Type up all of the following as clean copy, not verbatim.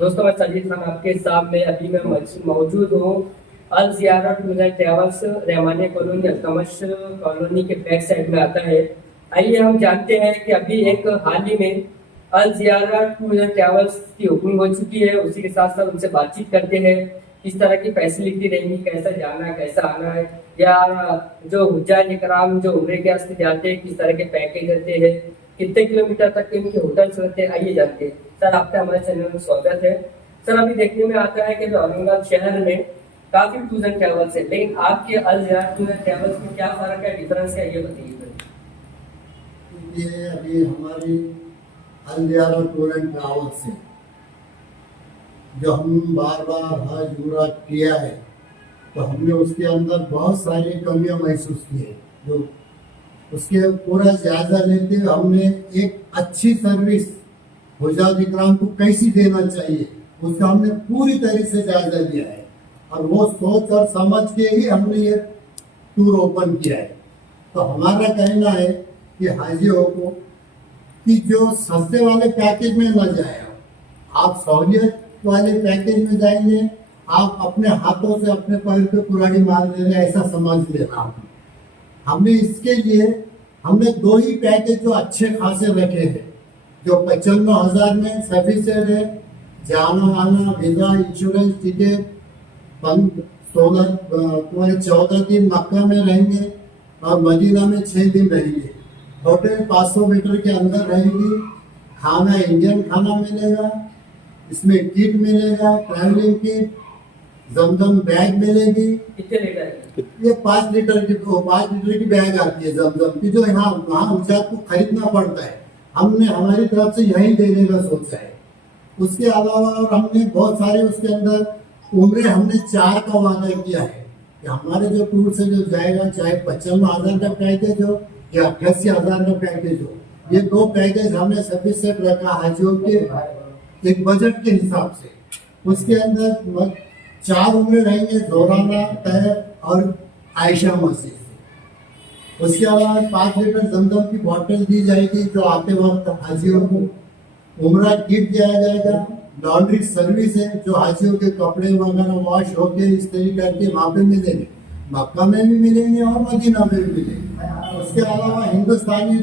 दोस्तों मैं सजीद खान आपके सामने अभी मैं मौजूद हूँ Al Ziyara tour and travels Rahmania colony Altamash colony के बैक साइड में आता है। आइए हम जानते हैं कि अभी एक हाल ही में अल ज़ियारा टूर एंड ट्रैवल्स की ओपनिंग हो चुकी है। उसी के साथ साथ उनसे बातचीत करते हैं किस तरह की फैसिलिटी रहेंगी, कैसा जाना है कैसा आना है, या जो हुज्जाज इकराम जो उम्रे के वास्ते जाते हैं किस तरह के पैकेज रहते हैं, कितने किलोमीटर तक के इनके होटल्स रहते हैं। आइए जानते हैं। सर आपका हमारे चैनल में स्वागत है। सर अभी देखने में आता है कि जो औरंगाबाद शहर में काफी टूर एंड ट्रैवल्स है, लेकिन आपके अल ज़ियारा टूर एंड ट्रैवल्स में क्या फर्क है, डिफरेंस है, ये बताइए। ये अभी हमारी अल ज़ियारा टूर एंड ट्रैवल्स है, जो हम बार बार हज उम्रा किया है, तो हमने उसके अंदर बहुत सारी कमियां महसूस की है। जो उसके पूरा जायजा लेते हुए हमने एक अच्छी सर्विस हुज्जाज इकराम को कैसी देना चाहिए उसका हमने पूरी तरह से जायजा लिया है, और वो सोच और समझ के ही हमने ये टूर ओपन किया है। तो हमारा कहना है कि हाजियों को कि जो सस्ते वाले पैकेज में न जाए, आप सहूलियत वाले पैकेज में जाएंगे, आप अपने हाथों से अपने पैर पे कुल्हाड़ी मार ले रहे ऐसा समझ लेना। हमने इसके लिए हमने 2 ही पैकेज जो अच्छे खासे रखे हैं, जो 95,000 में सफिशिएंट है। जाना आना वीजा इंश्योरेंस टिकट 14 दिन मक्का में रहेंगे और मदीना में 6 दिन रहेंगे। होटल 500 मीटर के अंदर रहेगी। खाना इंडियन खाना मिलेगा, इसमें किट मिलेगा, ट्रैवलिंग किट, जमजम बैग मिलेगी। कितने लीटर है? ये 5 लीटर की बैग आती है जमजम की, जो यहाँ वहाँ हुज्जाज को खरीदना पड़ता है। हमने हमारी तरफ से यही देने का सोचा है। उसके अलावा और हमने बहुत सारे उसके अंदर उम्रे हमने 4 का वादा किया है कि हमारे जो टूर से जो जाएगा, चाहे 55,000 का पैकेज हो या 88,000 का पैकेज हो, ये 2 पैकेज हमने सफिशिएंट रखा हाजियों के एक बजट के हिसाब से। उसके अंदर 4 उम्रे रहेंगे, जोराना, तैर और आयशा मस्जिद। उसके अलावा 5 लीटर जमजम की बोतल दी जाएगी, जो आते वक्त हाजियों को उम्रा किट दिया जाएगा। लॉन्ड्री सर्विस है, जो हाजियों के कपड़े वगैरह वॉश होके इस तरीके के वहाँ पे मिलेंगे, मक्का में भी मिलेंगे और मदीना में भी मिलेंगे। उसके अलावा हिंदुस्तानी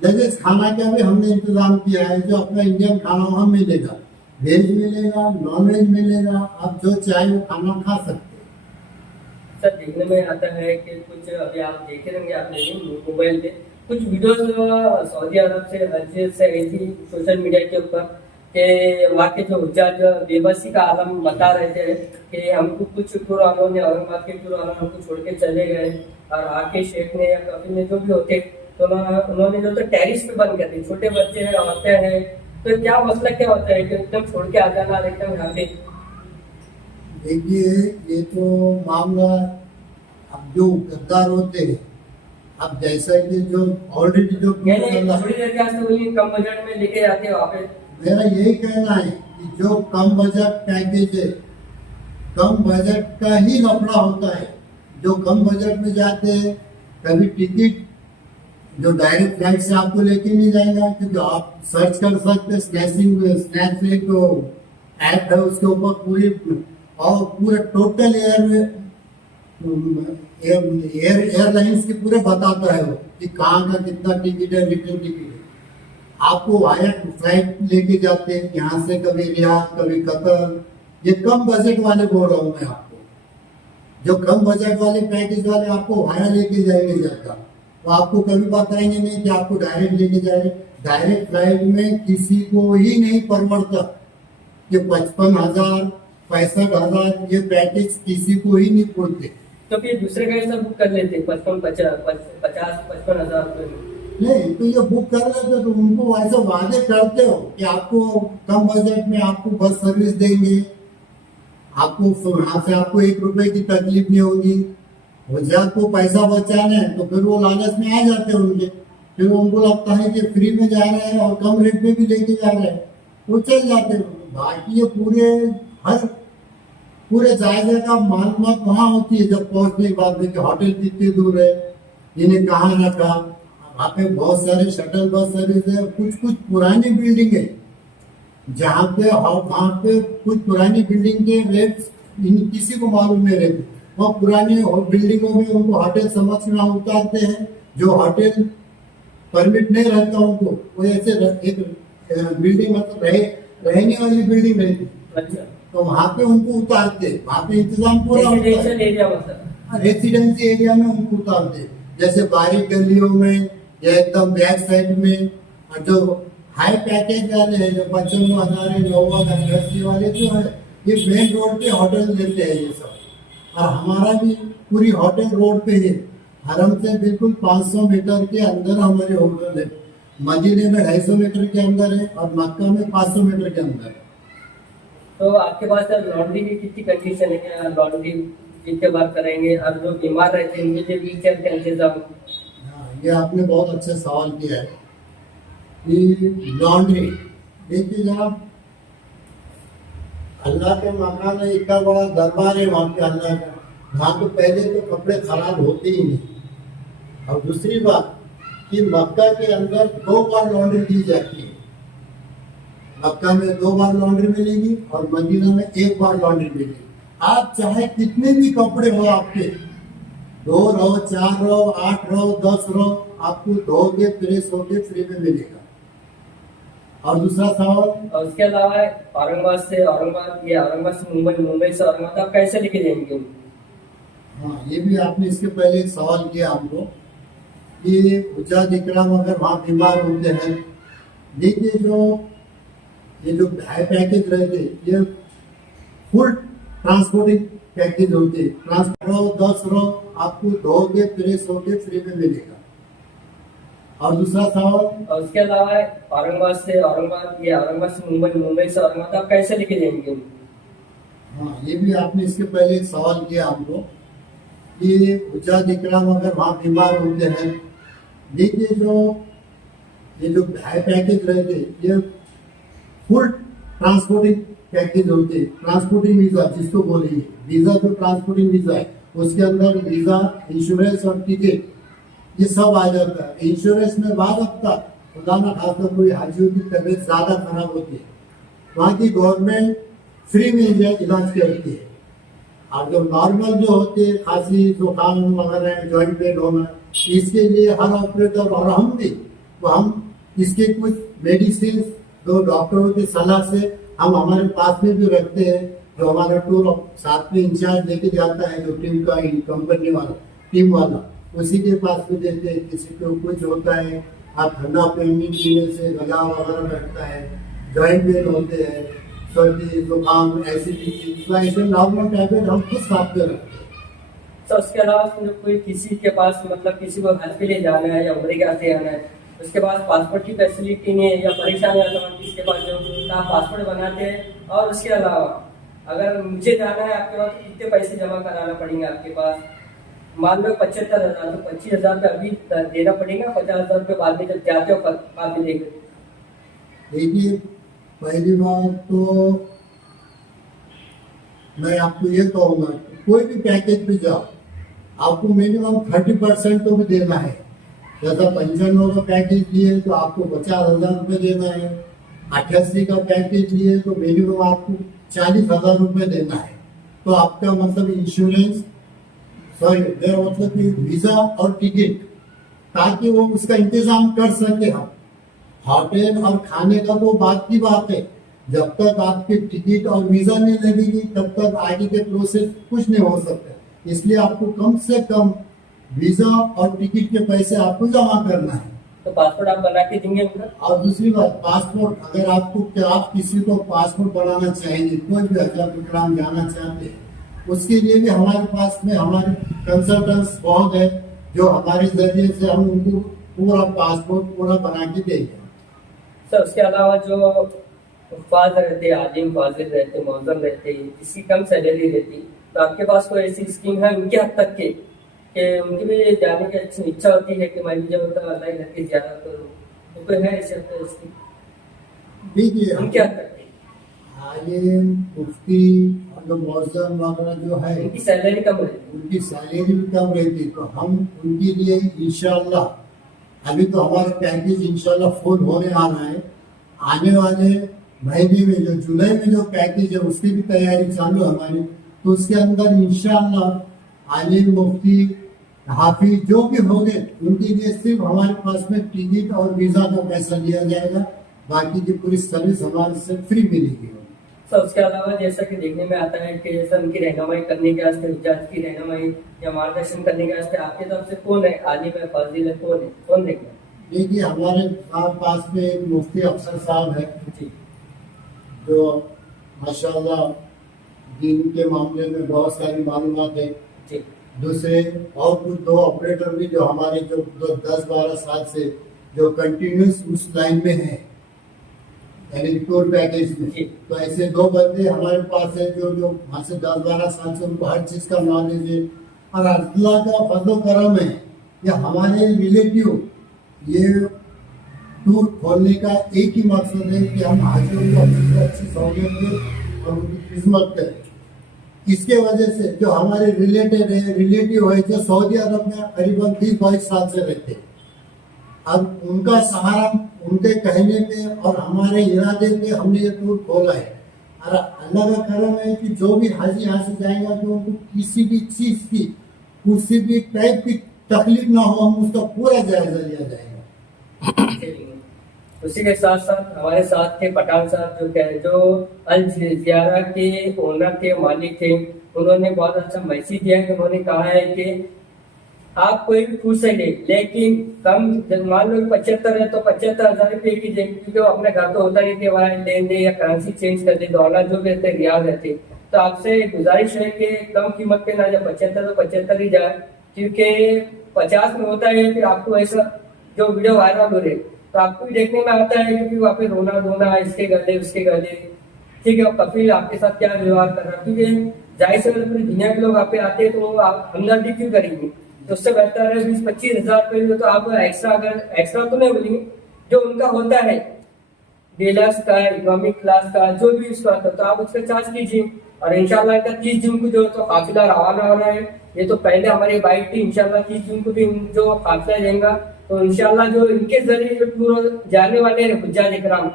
लजीज खाना का भी हमने इंतजाम किया है, जो अपना इंडियन खाना वहाँ मिलेगा। वेज मिलेगा, नॉन वेज मिलेगा, आप जो चाहे वो खाना खा सकते हैं। सर देखने में आता है कि कुछ अभी आप देखे रहेंगे आपने मोबाइल पे कुछ वीडियोस सऊदी अरब से हज से आई थी सोशल मीडिया के ऊपर कि वहाँ के जो हुज्जाज बेबसी का आलम बता रहे थे कि हमको कुछ टूर वालों ने, औरंगाबाद के टूर वालों ने हमको छोड़ के चले गए, और आके शेख ने या कभी ने जो भी होते तो उन्होंने जो तो टेरिस पे बंद कर दी। छोटे बच्चे हैं, औरतें हैं, तो क्या मसला क्या होता है कि एकदम छोड़ के आ जाना एकदम यहाँ पे? देखिए, ये तो मामला अब जो गद्दार होते हैं, अब जैसा कि जो ऑलरेडी जो थोड़ी देर के वास्ते बोलिए कम बजट में लेके जाते हैं वहाँ पे। मेरा यही कहना है कि जो कम बजट पैकेज है, कम बजट का ही लफड़ा होता है। जो कम बजट में जाते हैं, कभी टिकट जो डायरेक्ट फ्लाइट से आपको लेके नहीं जाएगा, क्योंकि आप सर्च कर सकते स्नैपचैट जो ऐप है उसके ऊपर पूरे टोटल एयरलाइंस के पूरे बताता है वो कि कहाँ का कितना टिकट है, रिटर्न टिकट है। आपको वाया फ्लाइट लेके जाते हैं यहाँ से, कभी रियाद कभी कतर। ये कम बजट वाले बोल रहा हूँ मैं आपको, जो कम बजट वाले पैकेज वाले आपको वाया लेके जाएंगे ज्यादा, वो आपको कभी बताएंगे नहीं कि आपको डायरेक्ट लेके जाए। डायरेक्ट फ्लाइट में किसी को ही नहीं परवड़ता कि 55,000 65,000 ये पैकेज किसी को ही नहीं पड़ते। तो फिर दूसरे का ऐसा बुक कर लेते 55,000 रुपए नहीं, तो ये बुक कर लेते तो उनको ऐसे वादे करते हो कि आपको कम बजट में आपको बस सर्विस देंगे, आपको यहाँ से आपको 1 रुपए की तकलीफ नहीं होगी। हुज्जाज को पैसा बचाना है तो फिर वो लालच में आ जाते हैं उनके, फिर उनको लगता है कि फ्री में जा रहे हैं और कम रेट में भी लेके जा रहे हैं, वो चल जाते हैं। बाकी ये पूरे जायजे का मालूमात वहाँ होती है जब पहुंचने के बाद में कि होटल कितनी दूर है, इन्हें कहाँ रखा। वहाँ पे बहुत सारे शटल बस सर्विस है, कुछ पुरानी बिल्डिंग है जहाँ पे वहाँ पे कुछ पुरानी बिल्डिंग के रेट किसी को मालूम नहीं रहते। वहाँ पुरानी बिल्डिंगों में उनको होटल समझ में उतारते हैं। जो होटल परमिट नहीं रहता उनको, वो ऐसे एक बिल्डिंग मतलब रहने वाली बिल्डिंग रहती, अच्छा, तो वहाँ पे उनको उतारते। वहाँ पे इंतजाम पूरा होता है। रेजिडेंशियल एरिया मतलब। रेसिडेंसी एरिया में उनको उतारते, जैसे बारीक गलियों में या एकदम बैक साइड में। और जो हाई पैकेज वाले हैं, जो 95,000 90,000 वाले जो है, ये मेन रोड पे होटल लेते हैं ये सब। और हमारा भी पूरी होटल रोड पे है। हरम से बिल्कुल 500 मीटर के अंदर हमारे होटल है। मदीने में 250 मीटर के अंदर है और मक्का में 500 मीटर के अंदर है। तो आपके पास सर लॉन्ड्री की कितनी कंडीशन है? लॉन्ड्री जितने बार करेंगे, और जो बीमार रहते हैं उनके लिए व्हीलचेयर का इंतजाम। हाँ, ये आपने बहुत अच्छा सवाल किया है कि लॉन्ड्री। देखिए जनाब, अल्लाह के मकान है, इतना बड़ा दरबार है वहाँ पे अल्लाह का। वहाँ तो पहले तो कपड़े खराब होते ही नहीं। और दूसरी बात कि मक्का के अंदर 2 बार लॉन्ड्री दी जाती है। मक्का में 2 बार लॉन्ड्री मिलेगी और मदीना में 1 बार लॉन्ड्री मिलेगी। आप चाहे कितने भी कपड़े हो आपके, 2 रो, 4 रो, 8 रो, 10 रो, आपको धो के प्रेस होके फ्री में मिलेगा। और दूसरा सवाल, और उसके अलावा औरंगाबाद से मुंबई, मुंबई से औरंगाबाद आप कैसे लेके जाएंगे उनको? हाँ, ये भी आपने इसके पहले एक सवाल किया हमको कि उजाद इकराम अगर वहाँ बीमार होते हैं। देखिए ये जो हाई पैकेज रहते, ये फुल ट्रांसपोर्टिंग पैकेज होते। ट्रांसपोर्ट 10 रो आपको धो के प्रेस होके फ्री में मिलेगा। और दूसरा सवाल, और उसके अलावा औरंगाबाद से मुंबई, मुंबई से औरंगाबाद आप कैसे लेके जाएंगे उनको? हाँ, ये भी आपने इसके पहले एक सवाल किया हमको कि उजाद इकराम अगर वहाँ बीमार होते हैं। देखिए ये जो हाई पैकेज रहते, ये फुल ट्रांसपोर्टिंग पैकेज होते। ट्रांसपोर्टिंग वीजा जिसको बोलेंगे, वीजा जो ट्रांसपोर्टिंग वीजा है, उसके अंदर वीजा, इंश्योरेंस और टिकट ये सब आ जाता है। इंश्योरेंस में बाद हफ्ता खुदा ना खासा कोई हाजियों की तबीयत ज्यादा खराब होती है, वहाँ की गवर्नमेंट फ्री में इलाज करती है। और जो नॉर्मल जो होते हैं, खांसी जुकाम वगैरह, जॉइंट पेन होना, इसके लिए हर ऑपरेटर और हम भी, तो हम इसके कुछ मेडिसिन जो डॉक्टरों की सलाह से हम हमारे पास में भी रखते हैं। जो हमारा टूर साथ में इंचार्ज लेके जाता है, जो टीम का कंपनी वाला टीम वाला, उसी के पास भी देते हैं। किसी को कुछ होता है, आप ठंडा पानी पीने से गला वगैरह बैठता है, जॉइंट पेन होते हैं, सर्दी जुकाम, एसिडिटी, तो ऐसे नॉर्मल टैबलेट हम खुद साथ में रखते हैं। तो उसके अलावा कोई किसी के पास, मतलब किसी को हज के लिए जाना है या उम्रे के आते आना है, उसके पास पासपोर्ट की फैसिलिटी नहीं है या परेशानी आता है किसके पास, जो आप पासपोर्ट बनाते हैं। और उसके अलावा अगर मुझे जाना है आपके पास, कितने पैसे जमा कराना पड़ेंगे आपके पास? मान लो 75,000, तो 25,000 रुपये अभी देना पड़ेगा, 50,000 रुपये बाद में जब जाते हो आप देंगे। देखिए, पहली बात तो मैं आपको ये कहूँगा, कोई भी पैकेज पे जाओ, आपको मिनिमम 30% तो भी देना है। जैसा 95 का पैकेज लिए तो आपको 50,000 रुपये देना है। 88 का पैकेज लिए तो मिनिमम आपको 40,000 रुपये देना है। तो आपका मतलब इंश्योरेंस, मेरा मतलब कि वीजा और टिकट, ताकि वो उसका इंतजाम कर सके। हम होटल और खाने का तो बात की बात है, जब तक आपके टिकट और वीजा नहीं लगेगी तब तक आगे के प्रोसेस कुछ नहीं हो सकता। इसलिए आपको कम से कम वीजा और टिकट के पैसे आपको जमा करना है। तो पासपोर्ट आप बना के देंगे उनका? और दूसरी बात, पासपोर्ट अगर आप किसी को पासपोर्ट बनाना चाहेंगे, कोई भी हज इकराम जाना चाहते हैं, उसके लिए भी हमारे पास में हमारे कंसल्टेंट्स बहुत है, जो हमारे जरिए से हम उनको पूरा पासपोर्ट पूरा बना के देंगे। सर उसके अलावा जो फाज रहते, आजिम फाजिल रहते, मौजम रहते, जिसकी कम सैलरी रहती, तो आपके पास कोई ऐसी स्कीम है उनके हद तक के कि उनकी भी जाने की अच्छी इच्छा होती है कि मैं भी जब अल्लाह घर की ज़ियारत करूँ, तो कोई है ऐसे स्कीम देखिए, उनके हद तक के? आलिम, मुफ्ती और जो मौजम वगैरह जो है, उनकी सैलरी कम रहती, उनकी सैलरी भी कम रहती, तो हम उनके लिए इंशाल्लाह, अभी तो हमारा पैकेज इंशाल्लाह फुल होने आ रहा है। आने वाले महीने में जो जुलाई में जो पैकेज है उसकी भी तैयारी चालू है हमारी। तो उसके अंदर इंशाअल्लाह आलिम मुफ्ती हाफिज जो भी होंगे उनके लिए सिर्फ हमारे पास में टिकट और वीजा का पैसा लिया जाएगा, बाकी की पूरी सर्विस हमारे से फ्री मिलेगी। सर उसके अलावा जैसा कि देखने में आता है कि जैसे उनकी रहनुमाई करने के वास्ते, हुज्जाज की रहनुमाई या मार्गदर्शन करने के वास्ते आपकी तरफ से कौन है, आलिम है, फाजिल है, कौन देखेगा? देखिए हमारे पास में एक मुफ्ती अफसर साहब है जी जो माशाल्लाह दीन के मामले में बहुत सारी मालूमात है। जी दूसरे और कुछ 2 ऑपरेटर भी जो हमारे जो 10-12 साल से जो कंटिन्यूस उस लाइन में है यानी टूर पैकेज में, तो ऐसे 2 बंदे हमारे पास है जो वहाँ से 10-12 साल से उनको हर चीज का नॉलेज है। और अल्लाह का फजल करम है या हमारे रिलेटिव ये टूर खोलने का एक ही मकसद है कि हम हाजिरों को अच्छी सहूलियत दें और उनकी खिदमत करें। इसके वजह से जो हमारे रिलेटिव है जो सऊदी अरब में करीबन 20-22 साल से रहते हैं, अब उनका सहारा उनके कहने पे और हमारे इरादे पे हमने ये टूर खोला है। और अल्लाह का करम है कि जो भी हाजी यहाँ से जाएगा तो उनको किसी भी चीज की किसी भी टाइप की तकलीफ ना हो, हम उसका पूरा जायजा लिया जाएगा। उसी के साथ साथ हमारे साथ थे पठान साहब जो अल जियारा के ओनर थे, मालिक थे। उन्होंने बहुत अच्छा मैसेज दिया कि उन्होंने कहा है कि आप कोई भी पूछ ले, लेकिन कम मान लो 75 है तो 75,000 रुपये की, क्योंकि वो अपने घर तो होता नहीं कि वहाँ लेन दे या करेंसी चेंज कर दे, डॉलर जो भी रहते रियाल रहते। तो आपसे गुजारिश है कि कम कीमत पे ना जाए, 75 तो 75 ही जाए, क्योंकि 50 में होता है फिर आपको ऐसा जो वीडियो वायरल हो रहे तो आपको भी देखने में आता है क्योंकि वहाँ पे रोना धोना, इसके गले उसके गले, ठीक है, कफिल आपके साथ क्या व्यवहार कर रहा है, क्योंकि जाहिर से पूरी दुनिया के लोग आप पे आते हैं तो आप हमदर्दी क्यों करेंगे? तो उससे बेहतर है 20-25 हजार रुपये तो आप एक्स्ट्रा, अगर एक्स्ट्रा तो नहीं बोलेंगे, जो उनका होता है डीलक्स का, इकोनॉमिक क्लास का, जो भी उसका होता है तो आप उसका चार्ज कीजिए। और इंशाल्लाह 30 जून को जो तो काफिला रवाना हो रहा है, ये तो पहले हमारी बाइक थी, इंशाल्लाह 30 जून को भी जो काफिला जाएगा तो इंशाल्लाह जो इनके जरिए जो टूर जाने वाले हैं हुज्जाज इकराम,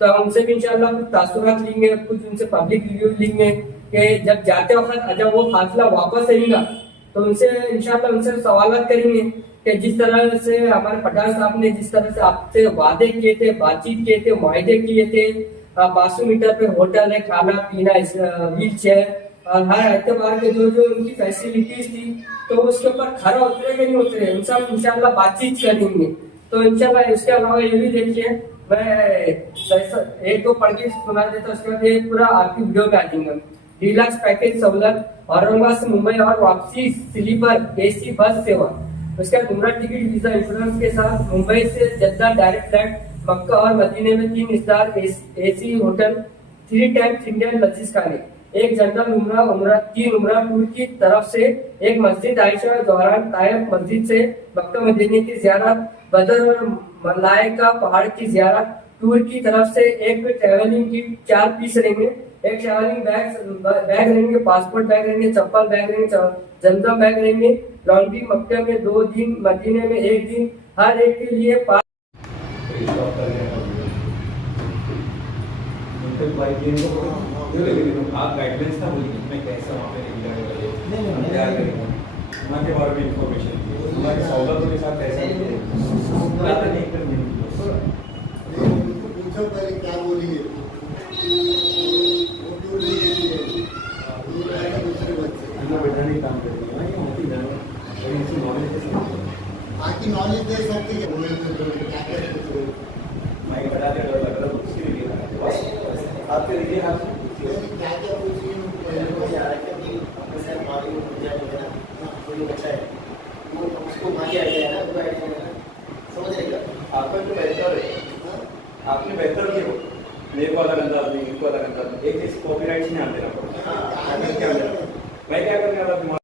तो हम उनसे भी इंशाल्लाह कुछ तासुरात लेंगे, कुछ उनसे पब्लिक रिव्यू लेंगे कि जब जाते वक्त जब वो काफिला वापस आएगा तो उनसे इंशाल्लाह उनसे सवालात करेंगे कि जिस तरह से हमारे पठान साहब ने जिस तरह से आपसे वादे किए थे, बातचीत किए थे, मुआहदे किए थे, 500 मीटर पे होटल है, खाना पीना, व्हील चेयर और हर एतबार के जो जो उनकी फैसिलिटीज थी तो उसके ऊपर खरा उतरेगा नहीं उतरे, उनसे हम इंशाल्लाह बातचीत करेंगे। तो इंशाल्लाह इसके अलावा ये भी देखिए, मैं एक तो पढ़ के सुना देता, उसके बाद ये पूरा आपकी वीडियो में आ जाऊंगा। डीलक्स पैकेज सहूलत, औरंगाबाद से मुंबई और वापसी स्लीपर एसी बस सेवा, उसके बाद उम्रा टिकट वीजा इंश्योरेंस के साथ मुंबई से जद्दा डायरेक्ट फ्लाइट, मक्का और मदीने में 3 star AC hotel, 3 times Indian लजीज खाने, एक जनरल उम्रा 3 उम्रा टूर की तरफ से, एक मस्जिद आयशा जौहरान तायफ मस्जिद से मक्का मदीने की जियारत, बदर और मलाइका पहाड़ की जियारत टूर की तरफ से, एक ट्रेवलिंग की 4 पीस रहेंगे, एक ट्रैवलिंग बैग रहेंगे, पासपोर्ट बैग रहेंगे, चप्पल बैग रहेंगे, जमजम बैग रहेंगे, लॉन्ड्री मक्के में 2 दिन, मदीने में 1 दिन, हर एक के लिए 5। आप गाइडलाइंस ना बोलिए मैं कैसे वहाँ पे नहीं क्या करेंगे वहाँ के बारे में इंफॉर्मेशन वहाँ की सहूलतों के साथ कैसे नहीं करनी पूछो पहले क्या बोलिए, बैठाने काम करती है बाकी नॉलेज दे सकते हैं। मैं बता दे डर लग रहा है उसके लिए आपके लिए आप क्या क्या पूछिए आपका तो बेहतर है, आपने बेहतर किया मेरे को अलग अंदाज नहीं, इनको अलग अंदाज नहीं, एक चीज कॉपीराइट से ध्यान देना पड़ता। मैं क्या करने वाला तुम्हारा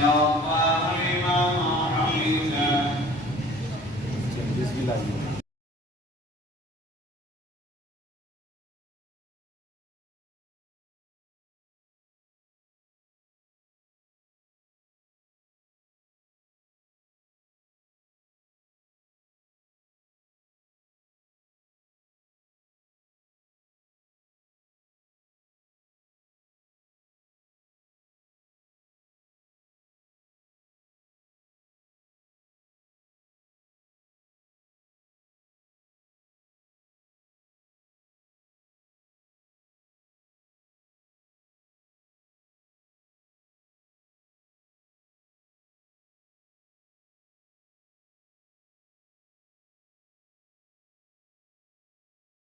Ya Allah.